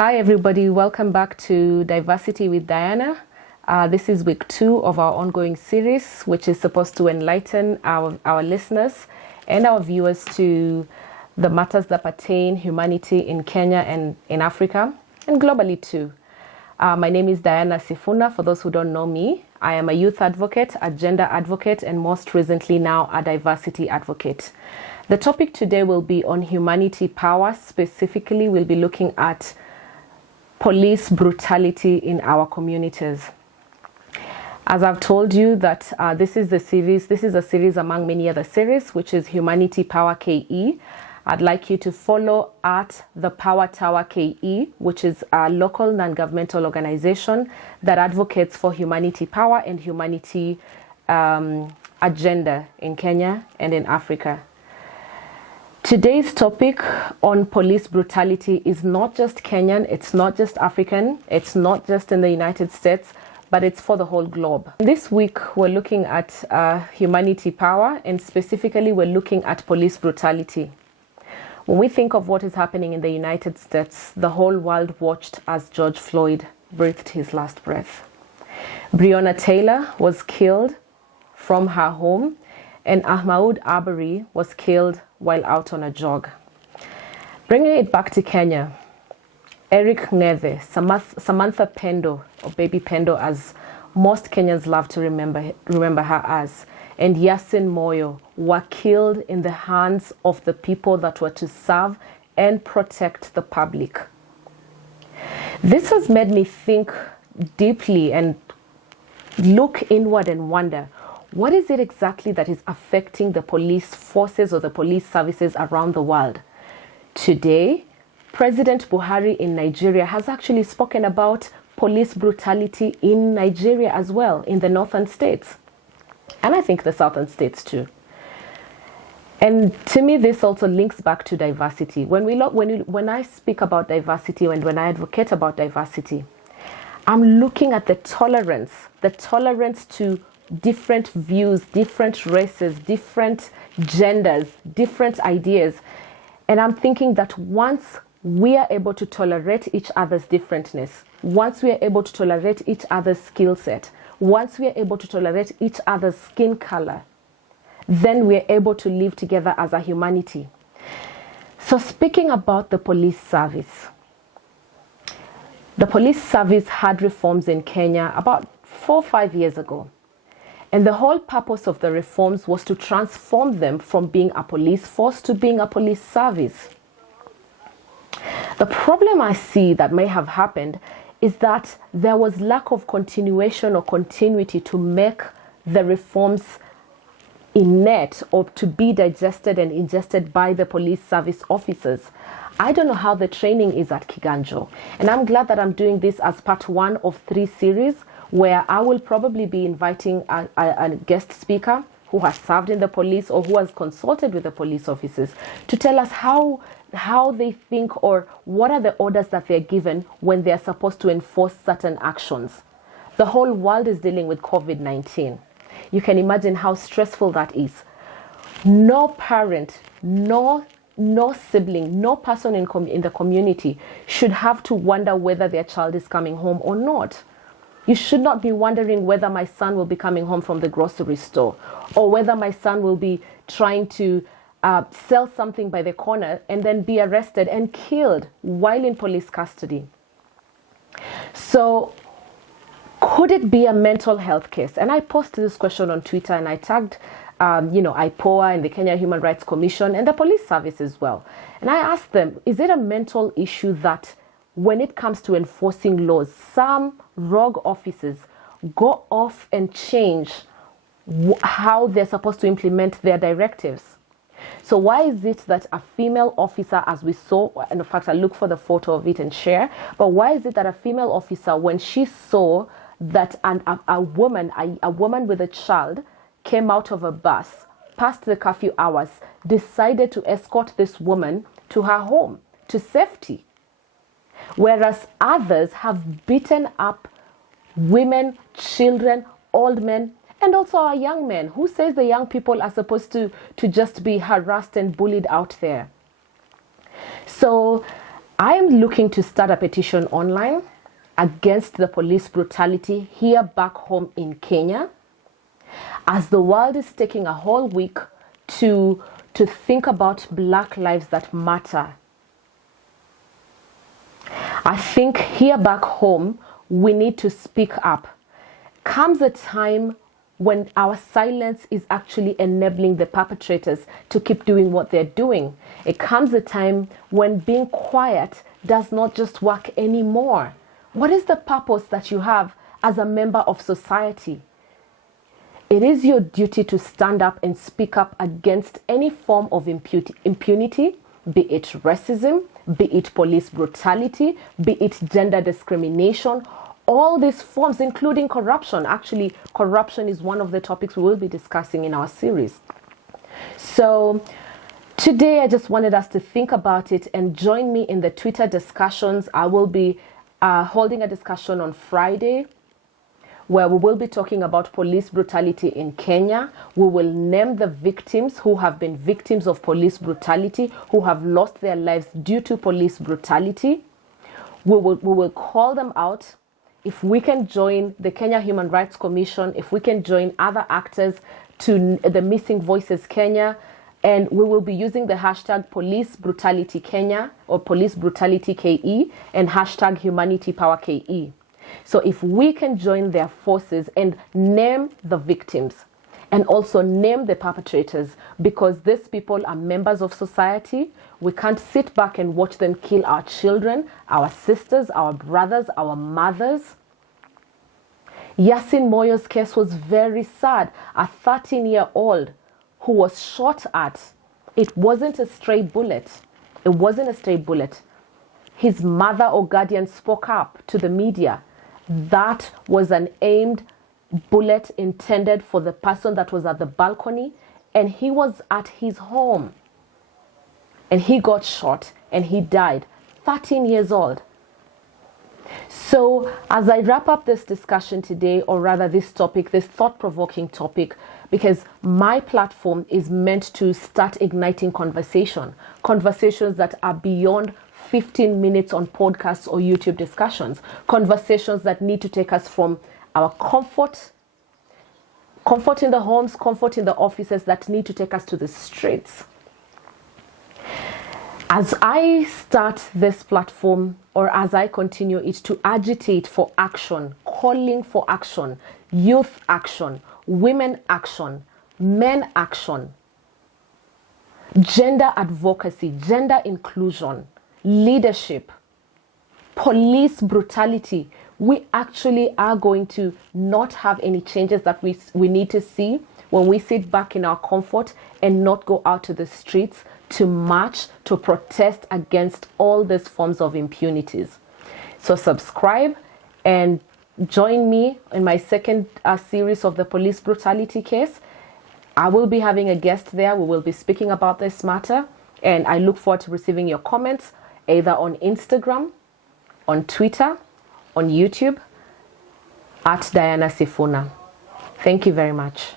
Hi everybody, welcome back to Diversity with Diana. This is week 2 of our ongoing series, which is supposed to enlighten our listeners and our viewers to the matters that pertain humanity in Kenya and in Africa and globally too. My name is Diana Sifuna. For those who don't know me, I am a youth advocate, a gender advocate, and most recently now a diversity advocate. The topic today will be on humanity power. Specifically, we'll be looking at police brutality in our communities. As I've told you that this is a series among many other series, which is Humanity Power KE. I'd like you to follow at the Power Tower KE, which is a local non-governmental organization that advocates for humanity power and humanity agenda in Kenya and in Africa. Today's topic on police brutality is not just Kenyan, it's not just African, it's not just in the United States, but it's for the whole globe. This week, we're looking at humanity power, and specifically, we're looking at police brutality. When we think of what is happening in the United States, the whole world watched as George Floyd breathed his last breath. Brianna Taylor was killed from her home, and Ahmaud Arbery was killed while out on a jog. Bringing it back to Kenya, Eric Neve, Samantha Pendo, or Baby Pendo as most Kenyans love to remember her as, and Yasin Moyo were killed in the hands of the people that were to serve and protect the public. This has made me think deeply and look inward and wonder, what is it exactly that is affecting the police forces or the police services around the world? Today, President Buhari in Nigeria has actually spoken about police brutality in Nigeria as well, in the northern states. And I think the southern states too. And to me, this also links back to diversity. When I speak about diversity and when I advocate about diversity, I'm looking at the tolerance to different views, different races, different genders, different ideas. And I'm thinking that once we are able to tolerate each other's differentness, once we are able to tolerate each other's skill set, once we are able to tolerate each other's skin color, then we are able to live together as a humanity. So speaking about the police service had reforms in Kenya about 4 or 5 years ago. And the whole purpose of the reforms was to transform them from being a police force to being a police service. The problem I see that may have happened is that there was lack of continuation or continuity to make the reforms innate or to be digested and ingested by the police service officers. I don't know how the training is at Kiganjo. And I'm glad that I'm doing this as part 1 of 3 series, where I will probably be inviting a guest speaker who has served in the police or who has consulted with the police officers to tell us how they think or what are the orders that they're given when they're supposed to enforce certain actions. The whole world is dealing with COVID-19. You can imagine how stressful that is. No parent, no sibling, no person in the community should have to wonder whether their child is coming home or not. You should not be wondering whether my son will be coming home from the grocery store or whether my son will be trying to sell something by the corner and then be arrested and killed while in police custody. So could it be a mental health case? And I posted this question on Twitter and I tagged IPOA and the Kenya Human Rights Commission and the police service as well. And I asked them, is it a mental issue that when it comes to enforcing laws, some rogue officers go off and change how they're supposed to implement their directives? So why is it that a female officer, as we saw, and in fact I look for the photo of it and share, but why is it that a female officer, when she saw that a woman with a child came out of a bus past the curfew hours, decided to escort this woman to her home, to safety? Whereas others have beaten up women, children, old men, and also our young men. Who says the young people are supposed to just be harassed and bullied out there? So I am looking to start a petition online against the police brutality here back home in Kenya, as the world is taking a whole week to think about Black lives that matter. I think here back home, we need to speak up. Comes a time when our silence is actually enabling the perpetrators to keep doing what they're doing. It comes a time when being quiet does not just work anymore. What is the purpose that you have as a member of society? It is your duty to stand up and speak up against any form of impunity, be it racism, be it police brutality, be it gender discrimination, all these forms, including corruption. Actually, corruption is one of the topics we will be discussing in our series. So today, I just wanted us to think about it and join me in the Twitter discussions. I will be holding a discussion on Friday where we will be talking about police brutality in Kenya. We will name the victims who have been victims of police brutality, who have lost their lives due to police brutality. We will call them out. If we can join the Kenya Human Rights Commission, if we can join other actors to the Missing Voices Kenya, and we will be using the hashtag Police Brutality Kenya or Police Brutality KE and hashtag Humanity Power KE. So if we can join their forces and name the victims and also name the perpetrators, because these people are members of society, we can't sit back and watch them kill our children, our sisters, our brothers, our mothers. Yasin Moyo's case was very sad. A 13-year-old who was shot at. It wasn't a stray bullet. It wasn't a stray bullet. His mother or guardian spoke up to the media. That was an aimed bullet intended for the person that was at the balcony, and he was at his home. And he got shot and he died, 13 years old. So as I wrap up this discussion today, or rather this topic, this thought-provoking topic, because my platform is meant to start igniting conversations that are beyond 15 minutes on podcasts or YouTube discussions, conversations that need to take us from our comfort in the homes, comfort in the offices, that need to take us to the streets. As I start this platform, or as I continue it, to agitate for action, calling for action, youth action, women action, men action, gender advocacy, gender inclusion, leadership, police brutality, we actually are going to not have any changes that we need to see when we sit back in our comfort and not go out to the streets to march, to protest against all these forms of impunities. So subscribe and join me in my second series of the police brutality case. I will be having a guest there. We will be speaking about this matter, and I look forward to receiving your comments either on Instagram, on Twitter, on YouTube, at Diana Sifuna. Thank you very much.